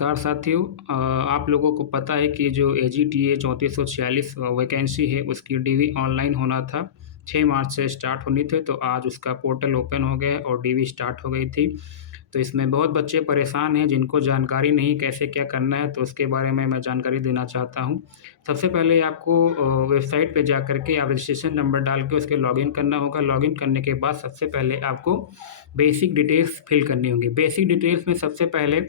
नमस्कार साथियों। आप लोगों को पता है कि जो AGTA 3446 वैकेंसी है उसकी डीवी ऑनलाइन होना था। 6 मार्च से स्टार्ट होनी थी, तो आज उसका पोर्टल ओपन हो गया है और डीवी स्टार्ट हो गई थी। तो इसमें बहुत बच्चे परेशान हैं जिनको जानकारी नहीं कैसे क्या करना है, तो उसके बारे में मैं जानकारी देना चाहता हूँ। सबसे पहले आपको वेबसाइट पे जा कर के आप रजिस्ट्रेशन नंबर डाल के उसके लॉगिन करना होगा। लॉगिन करने के बाद सबसे पहले आपको बेसिक डिटेल्स फिल करनी होंगी। बेसिक डिटेल्स में सबसे पहले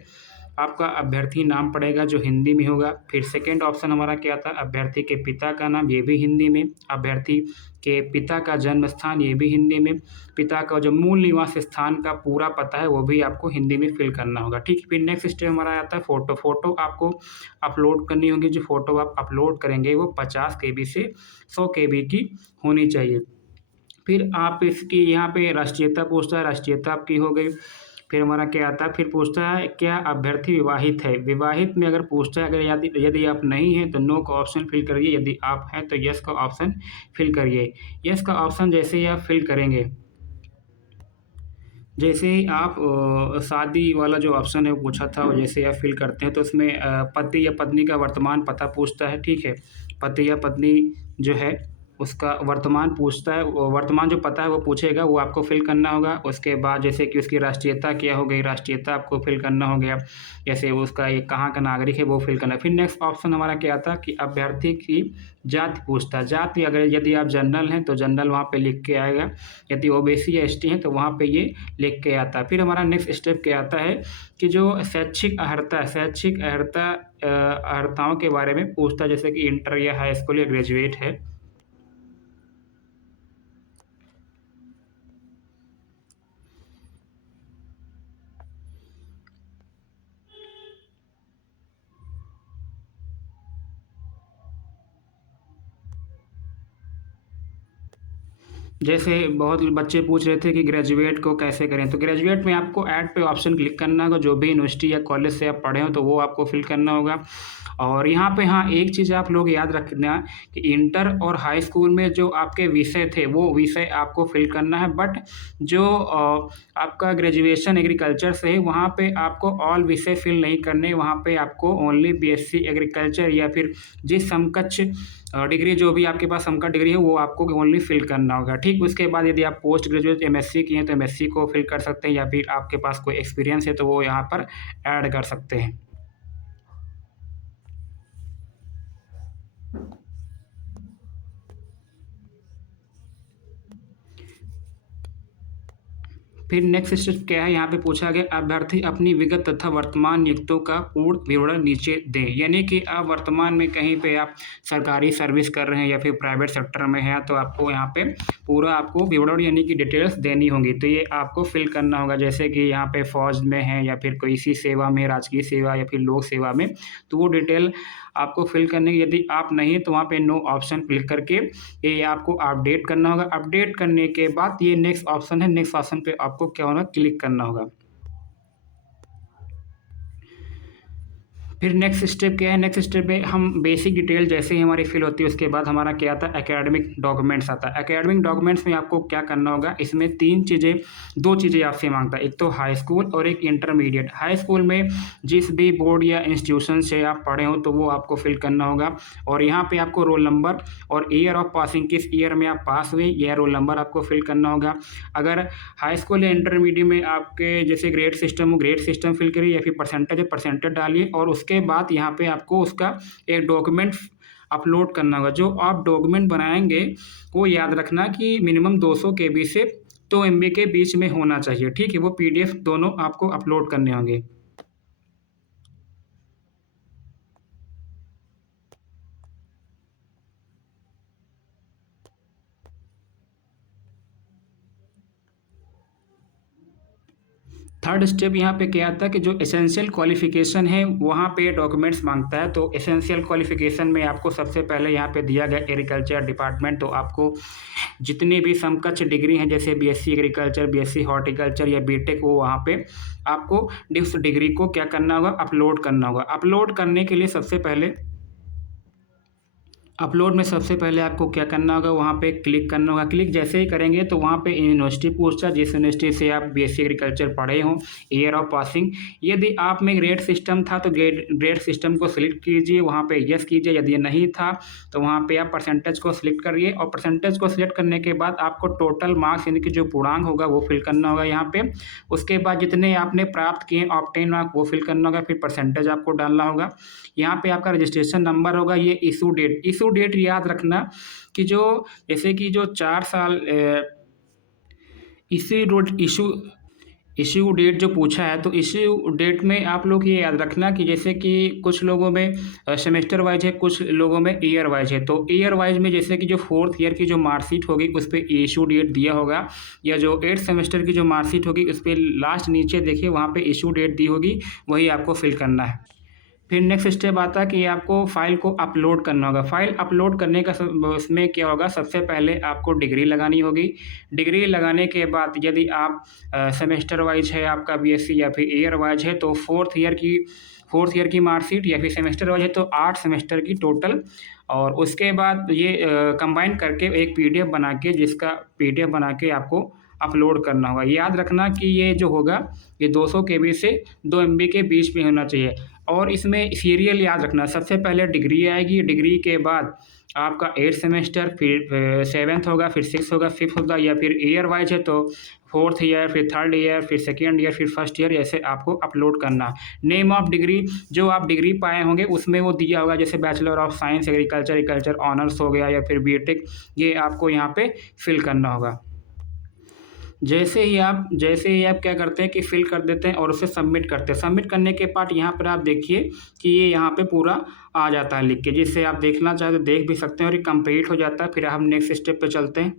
आपका अभ्यर्थी नाम पड़ेगा जो हिंदी में होगा। फिर सेकंड ऑप्शन हमारा क्या था, अभ्यर्थी के पिता का नाम, ये भी हिंदी में। अभ्यर्थी के पिता का जन्म स्थान, ये भी हिंदी में। पिता का जो मूल निवास स्थान का पूरा पता है वो भी आपको हिंदी में फिल करना होगा, ठीक। फिर नेक्स्ट स्टेप हमारा आता है फ़ोटो। फ़ोटो आपको अपलोड करनी होगी। जो फ़ोटो आप अपलोड करेंगे वो 50 केबी से 100 केबी की होनी चाहिए। फिर आप इसकी यहाँ पे राष्ट्रीयता पूछता है, राष्ट्रीयता आपकी हो गई। फिर हमारा क्या आता है, फिर पूछता है क्या अभ्यर्थी विवाहित है। विवाहित में अगर पूछता है, अगर यदि यदि आप नहीं हैं तो नो का ऑप्शन फिल करिए, यदि आप हैं तो यस का ऑप्शन फिल करिए। यस का ऑप्शन जैसे ही आप फिल करेंगे, जैसे ही आप शादी वाला जो ऑप्शन है वो पूछा था, वो जैसे आप फिल करते हैं तो उसमें पति या पत्नी का वर्तमान पता पूछता है, ठीक है। पति या पत्नी जो है उसका वर्तमान पूछता है, वो वर्तमान जो पता है वो पूछेगा, वो आपको फिल करना होगा। उसके बाद जैसे कि उसकी राष्ट्रीयता क्या हो गई, राष्ट्रीयता आपको फिल करना हो गया। जैसे उसका ये कहाँ का नागरिक है वो फिल करना है। फिर नेक्स्ट ऑप्शन हमारा क्या था कि अभ्यर्थी की जाति पूछता है। जाति अगर यदि आप जनरल हैं तो जनरल वहाँ पे लिख के आएगा, यदि ओबीसी या एसटी हैं तो वहाँ पे ये लिख के आता है। फिर हमारा नेक्स्ट स्टेप क्या आता है कि जो शैक्षिक अर्हताओं के बारे में पूछता है, जैसे कि इंटर या हाई स्कूल या ग्रेजुएट है। जैसे बहुत बच्चे पूछ रहे थे कि ग्रेजुएट को कैसे करें, तो ग्रेजुएट में आपको ऐड पे ऑप्शन क्लिक करना होगा। जो भी यूनिवर्सिटी या कॉलेज से आप पढ़े हो तो वो आपको फिल करना होगा। और यहाँ पे हाँ, एक चीज़ आप लोग याद रखना कि इंटर और हाई स्कूल में जो आपके विषय थे वो विषय आपको फिल करना है। बट जो आपका ग्रेजुएशन एग्रीकल्चर से है वहाँ पे आपको ऑल विषय फिल नहीं करने। वहाँ पे आपको ओनली बीएससी एग्रीकल्चर या फिर जिस समकक्ष डिग्री जो भी आपके पास समकक्ष डिग्री है वो आपको ओनली फिल करना होगा, ठीक। उसके बाद यदि आप पोस्ट ग्रेजुएट एमएससी किए हैं तो एमएससी को फिल कर सकते हैं, या फिर आपके पास कोई एक्सपीरियंस है तो वो यहाँ पर ऐड कर सकते हैं। फिर नेक्स्ट स्टेप क्या है, यहाँ पे पूछा गया अभ्यर्थी अपनी विगत तथा वर्तमान नियुक्तों का पूर्ण विवरण नीचे दें। यानी कि आप वर्तमान में कहीं पे आप सरकारी सर्विस कर रहे हैं या फिर प्राइवेट सेक्टर में हैं तो आपको यहाँ पे पूरा आपको विवरण यानी कि डिटेल्स देनी होंगी। तो ये आपको फिल करना होगा, जैसे कि यहाँ पे फौज में है या फिर कोई सी सेवा में, राजकीय सेवा या फिर लोक सेवा में, तो वो डिटेल आपको फिल करने की। यदि आप नहीं है तो वहाँ पे नो ऑप्शन क्लिक करके ये आपको अपडेट करना होगा। अपडेट करने के बाद ये नेक्स्ट ऑप्शन है, नेक्स्ट ऑप्शन पे आपको क्या होगा, क्लिक करना होगा। फिर नेक्स्ट स्टेप क्या है, नेक्स्ट स्टेप में हम बेसिक डिटेल जैसे ही हमारी फिल होती है उसके बाद हमारा क्या आता है, एकेडमिक डॉक्यूमेंट्स आता है। एकेडमिक डॉक्यूमेंट्स में आपको क्या करना होगा, इसमें दो चीज़ें आपसे मांगता है, एक तो हाई स्कूल और एक इंटरमीडिएट। हाई स्कूल में जिस भी बोर्ड या इंस्टीट्यूशन से आप पढ़े हो तो वो आपको फिल करना होगा। और यहाँ पे आपको रोल नंबर और ईयर ऑफ पासिंग, किस ईयर में आप पास हुए, यह रोल नंबर आपको फिल करना होगा। अगर हाई स्कूल या इंटरमीडिएट में आपके जैसे ग्रेड सिस्टम हो, ग्रेड सिस्टम फिल करिए, या फिर परसेंटेज है परसेंटेज डालिए। और उसके बाद यहाँ पे आपको उसका एक डॉक्यूमेंट अपलोड करना होगा। जो आप डॉक्यूमेंट बनाएंगे वो याद रखना कि मिनिमम 200 केबी से 2 एमबी के बीच में होना चाहिए, ठीक है। वो पीडीएफ दोनों आपको अपलोड करने होंगे। थर्ड स्टेप यहाँ पे क्या आता है कि जो एसेंशियल क्वालिफिकेशन है वहाँ पे डॉक्यूमेंट्स मांगता है। तो एसेंशियल क्वालिफिकेशन में आपको सबसे पहले यहाँ पे दिया गया एग्रीकल्चर डिपार्टमेंट, तो आपको जितने भी समकक्ष डिग्री हैं जैसे बीएससी एग्रीकल्चर, बीएससी हॉर्टिकल्चर या बीटेक, वो वहाँ पे आपको उस डिग्री को क्या करना होगा, अपलोड करना होगा। अपलोड करने के लिए सबसे पहले अपलोड में सबसे पहले आपको क्या करना होगा, वहाँ पे क्लिक करना होगा। क्लिक जैसे ही करेंगे तो वहाँ पे यूनिवर्सिटी पूछता है, जिस यूनिवर्सिटी से आप बीएससी एग्रीकल्चर पढ़े हों, ईयर ऑफ पासिंग। यदि आप में ग्रेड सिस्टम था तो ग्रेड सिस्टम को सिलेक्ट कीजिए, वहाँ पे यस कीजिए। यदि नहीं था तो वहाँ पे आप परसेंटेज को सिलेक्ट करिए, और परसेंटेज को सिलेक्ट करने के बाद आपको टोटल मार्क्स यानी कि जो पूर्णांक होगा वो फिल करना होगा यहाँ पे। उसके बाद जितने आपने प्राप्त किए ऑब्टेन मार्क वो फिल करना होगा, फिर परसेंटेज आपको डालना होगा। यहाँ पे आपका रजिस्ट्रेशन नंबर होगा, ये इशू डेट याद रखना कि जो जैसे कि जो 4 साल इसी रोड इश्यू डेट जो पूछा है, तो इश्यू डेट में आप लोग ये याद रखना कि जैसे कि कुछ लोगों में सेमेस्टर वाइज है, कुछ लोगों में ईयर वाइज है। तो ईयर वाइज में जैसे कि जो 4th ईयर की जो मार्कशीट होगी उस पे इश्यू डेट दिया होगा, या जो 8th सेमेस्टर की जो मार्कशीट होगी उस पे लास्ट नीचे देखिए वहाँ पे इश्यू डेट दी होगी, वही आपको फिल करना है। फिर नेक्स्ट स्टेप आता है कि आपको फ़ाइल को अपलोड करना होगा। फ़ाइल अपलोड करने का उसमें क्या होगा, सबसे पहले आपको डिग्री लगानी होगी। डिग्री लगाने के बाद यदि आप सेमेस्टर वाइज है आपका बीएससी या फिर ईयर वाइज है तो 4th ईयर की मार्कशीट, या फिर सेमेस्टर वाइज है तो 8 सेमेस्टर की टोटल। और उसके बाद ये कंबाइन करके एक पीडीएफ बना के, जिसका पीडीएफ बना के आपको अपलोड करना होगा। याद रखना कि ये जो होगा ये 200 केबी से 2 एमबी के बीच में होना चाहिए। और इसमें सीरियल याद रखना, सबसे पहले डिग्री आएगी, डिग्री के बाद आपका 8th सेमेस्टर, फिर 7th होगा, फिर 6th होगा, 5th होगा, या फिर ईयर वाइज है तो 4th ईयर, फिर 3rd ईयर, फिर 2nd ईयर, फिर 1st ईयर, ऐसे आपको अपलोड करना। नेम ऑफ डिग्री जो आप डिग्री पाए होंगे उसमें वो दिया होगा, जैसे bachelor of science agriculture honours हो गया, या फिर बीटेक, ये आपको यहाँ पे फिल करना होगा। जैसे ही आप क्या करते हैं कि फिल कर देते हैं और उसे सबमिट करते हैं। सबमिट करने के बाद यहाँ पर आप देखिए कि ये यहाँ पे पूरा आ जाता है लिख के, जिससे आप देखना चाहे तो देख भी सकते हैं, और ये कंप्लीट हो जाता है। फिर हम नेक्स्ट स्टेप पे चलते हैं।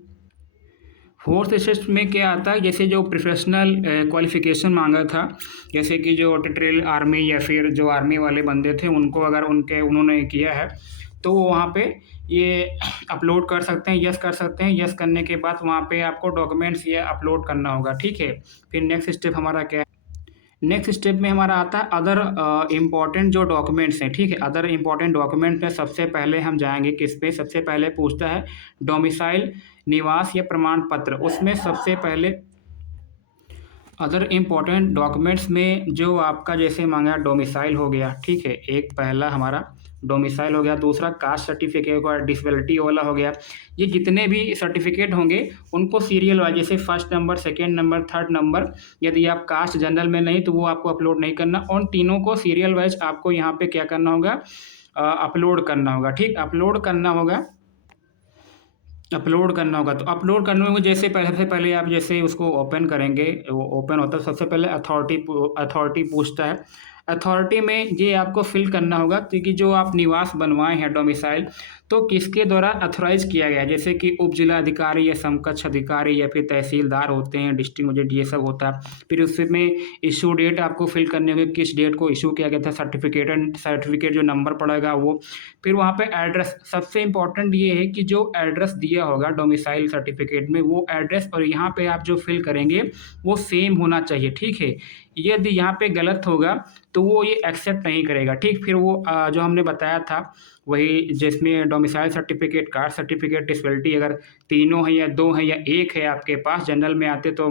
4th स्टेप में क्या आता है, जैसे जो प्रोफेशनल क्वालिफ़िकेशन मांगा था, जैसे कि जो टेरिटोरियल आर्मी या फिर जो आर्मी वाले बंदे थे उनको अगर उन्होंने किया है तो वो वहाँ पे ये अपलोड कर सकते हैं, यस कर सकते हैं। यस करने के बाद वहाँ पे आपको डॉक्यूमेंट्स ये अपलोड करना होगा, ठीक है। फिर नेक्स्ट स्टेप हमारा क्या है, नेक्स्ट स्टेप में हमारा आता है अदर इम्पॉर्टेंट जो डॉक्यूमेंट्स हैं, ठीक है। अदर इम्पॉर्टेंट डॉक्यूमेंट में सबसे पहले हम जाएंगे किस पे, सबसे पहले पूछता है डोमिसाइल, निवास या प्रमाण पत्र। उसमें सबसे पहले अदर इम्पॉर्टेंट डॉक्यूमेंट्स में जो आपका जैसे मांगा डोमिसाइल हो गया, ठीक है, एक पहला हमारा डोमिसाइल हो गया, दूसरा कास्ट सर्टिफिकेट हो गया, डिसेबिलिटी वाला हो गया। ये जितने भी सर्टिफिकेट होंगे उनको सीरियल वाइज, जैसे 1st number, 2nd number, 3rd number, यदि आप कास्ट जनरल में नहीं तो वो आपको अपलोड नहीं करना। उन तीनों को सीरियल वाइज आपको यहाँ पे क्या करना होगा, अपलोड करना होगा, ठीक। अपलोड करना होगा तो अपलोड करने में जैसे सबसे पहले आप जैसे उसको ओपन करेंगे, वो ओपन होता है, सबसे पहले अथॉरिटी पूछता है। अथॉरिटी में ये आपको फिल करना होगा क्योंकि जो आप निवास बनवाए हैं डोमिसाइल, तो किसके द्वारा अथॉराइज किया गया है, जैसे कि उप जिला अधिकारी या समकक्ष अधिकारी या फिर तहसीलदार होते हैं, डिस्ट्रिक्ट मजिस्ट्रेट, ये सब होता है। फिर उसमें इशू डेट आपको फिल करने होगी, किस डेट को इशू किया गया था, सर्टिफिकेट जो नंबर पड़ेगा वो। फिर वहाँ पे एड्रेस, सबसे इम्पोर्टेंट ये है कि जो एड्रेस दिया होगा डोमिसाइल सर्टिफिकेट में, वो एड्रेस और यहाँ पे आप जो फिल करेंगे वो सेम होना चाहिए, ठीक है। यदि यहाँ पे गलत होगा तो वो ये एक्सेप्ट नहीं करेगा, ठीक। फिर वो जो हमने बताया था वही, जिसमें domicile certificate, caste certificate, disability, अगर तीनों हैं या दो हैं या एक है आपके पास, जनरल में आते तो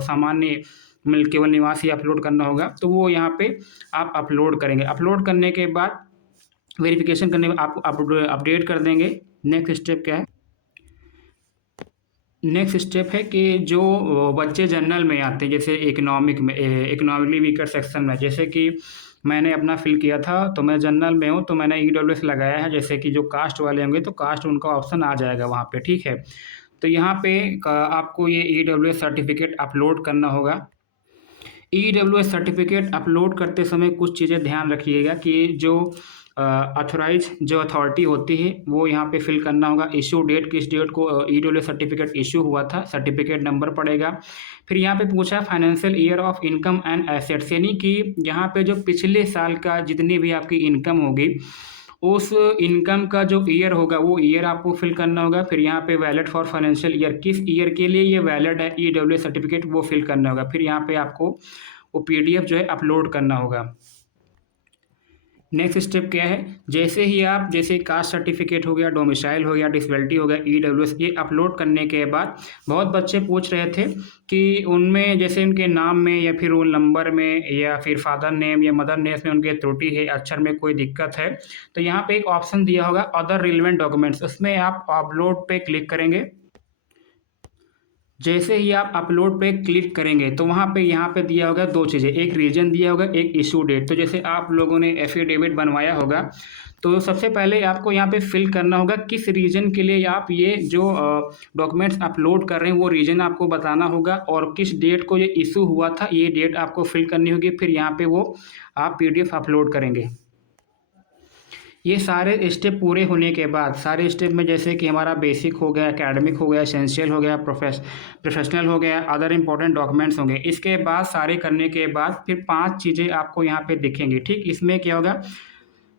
सामान्य केवल निवास ही अपलोड करना होगा, तो वो यहाँ पे आप अपलोड करेंगे। अपलोड करने के बाद वेरिफिकेशन करने में आप अपडेट कर देंगे। नेक्स्ट स्टेप क्या है, नेक्स्ट स्टेप है कि जो बच्चे जनरल में आते हैं, जैसे इकोनॉमिकली वीकर सेक्शन में, जैसे कि मैंने अपना फिल किया था तो मैं जनरल में हूँ तो मैंने ईडब्ल्यूएस लगाया है। जैसे कि जो कास्ट वाले होंगे तो कास्ट उनका ऑप्शन आ जाएगा वहाँ पे, ठीक है। तो यहाँ पे आपको ये ईडब्ल्यूएस सर्टिफिकेट अपलोड करना होगा। ईडब्ल्यूएस सर्टिफिकेट अपलोड करते समय कुछ चीज़ें ध्यान रखिएगा कि जो अथोराइज जो अथॉरिटी होती है वो यहाँ पे फिल करना होगा। इशू डेट, किस डेट को ईडब्ल्यूएस सर्टिफिकेट इशू हुआ था, सर्टिफिकेट नंबर पड़ेगा। फिर यहाँ पे पूछा financial year of income and assets, यानी कि यहाँ पे जो पिछले साल का जितनी भी आपकी इनकम होगी उस इनकम का जो ईयर होगा वो ईयर आपको फिल करना होगा। फिर यहाँ पे वैलिड फॉर फाइनेंशियल ईयर, किस ईयर के लिए ये वैलिड है ईडब्ल्यूएस सर्टिफिकेट, वो फिल करना होगा। फिर यहाँ पे आपको वो पीडीएफ जो है अपलोड करना होगा। नेक्स्ट स्टेप क्या है, जैसे ही आप जैसे कास्ट सर्टिफिकेट हो गया, डोमिसाइल हो गया, डिसेबिलिटी हो गया, ईडब्ल्यूएस, ये अपलोड करने के बाद बहुत बच्चे पूछ रहे थे कि उनमें जैसे उनके नाम में या फिर रोल नंबर में या फिर फादर नेम या मदर नेम में उनके त्रुटि है, अक्षर में कोई दिक्कत है, तो यहाँ पे एक ऑप्शन दिया होगा अदर रिलेवेंट डॉक्यूमेंट्स, उसमें आप अपलोड पे क्लिक करेंगे। जैसे ही आप अपलोड पे क्लिक करेंगे तो वहाँ पे यहाँ पे दिया होगा दो चीज़ें, एक रीजन दिया होगा, एक इशू डेट। तो जैसे आप लोगों ने एफिडेविट बनवाया होगा, तो सबसे पहले आपको यहाँ पे फिल करना होगा किस रीजन के लिए आप ये जो डॉक्यूमेंट्स अपलोड कर रहे हैं वो रीजन आपको बताना होगा, और किस डेट को ये इशू हुआ था ये डेट आपको फिल करनी होगी। फिर यहाँ पे वो आप पीडीएफ अपलोड करेंगे। ये सारे स्टेप पूरे होने के बाद, सारे स्टेप में जैसे कि हमारा बेसिक हो गया, एकेडमिक हो गया, एसेंशियल हो गया, प्रोफेशनल हो गया, अदर इंपॉर्टेंट डॉक्यूमेंट्स होंगे, इसके बाद सारे करने के बाद फिर 5 चीज़ें आपको यहाँ पे दिखेंगी। ठीक, इसमें क्या होगा,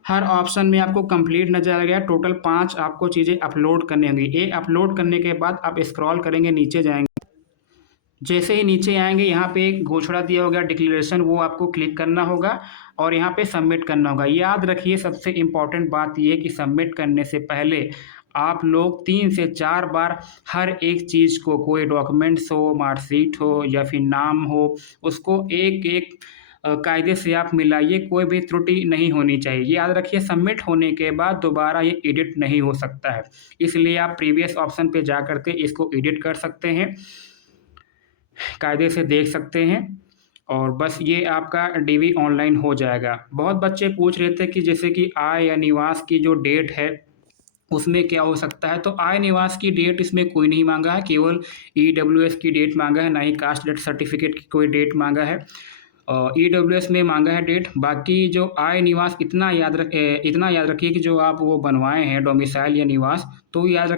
हर ऑप्शन में आपको कंप्लीट नजर आ गया, टोटल 5 आपको चीज़ें अपलोड करनी होंगी। ये अपलोड करने के बाद आप स्क्रॉल करेंगे, नीचे जाएंगे, जैसे ही नीचे आएंगे यहाँ पे एक घोषणा दिया होगा डिक्लेरेशन, वो आपको क्लिक करना होगा और यहाँ पे सबमिट करना होगा। याद रखिए सबसे इम्पॉर्टेंट बात ये है कि सबमिट करने से पहले आप लोग 3 से 4 बार हर एक चीज़ को, कोई डॉक्यूमेंट्स हो, मार्कशीट हो या फिर नाम हो, उसको एक एक कायदे से आप मिलाइए, कोई भी त्रुटि नहीं होनी चाहिए। याद रखिए सबमिट होने के बाद दोबारा ये एडिट नहीं हो सकता है, इसलिए आप प्रीवियस ऑप्शन पे जा करके इसको एडिट कर सकते हैं, कायदे से देख सकते हैं, और बस ये आपका डीवी ऑनलाइन हो जाएगा। बहुत बच्चे पूछ रहे थे कि जैसे कि आय या निवास की जो डेट है उसमें क्या हो सकता है, तो आय निवास की डेट इसमें कोई नहीं मांगा है, केवल ईडब्ल्यूएस की डेट मांगा है, ना ही कास्ट डेथ सर्टिफिकेट की कोई डेट मांगा है। ईडब्ल्यूएस में मांगा है डेट। बाकी जो आय निवास, इतना याद रखिए कि जो आप वो बनवाए हैं डोमिसाइल या निवास, तो याद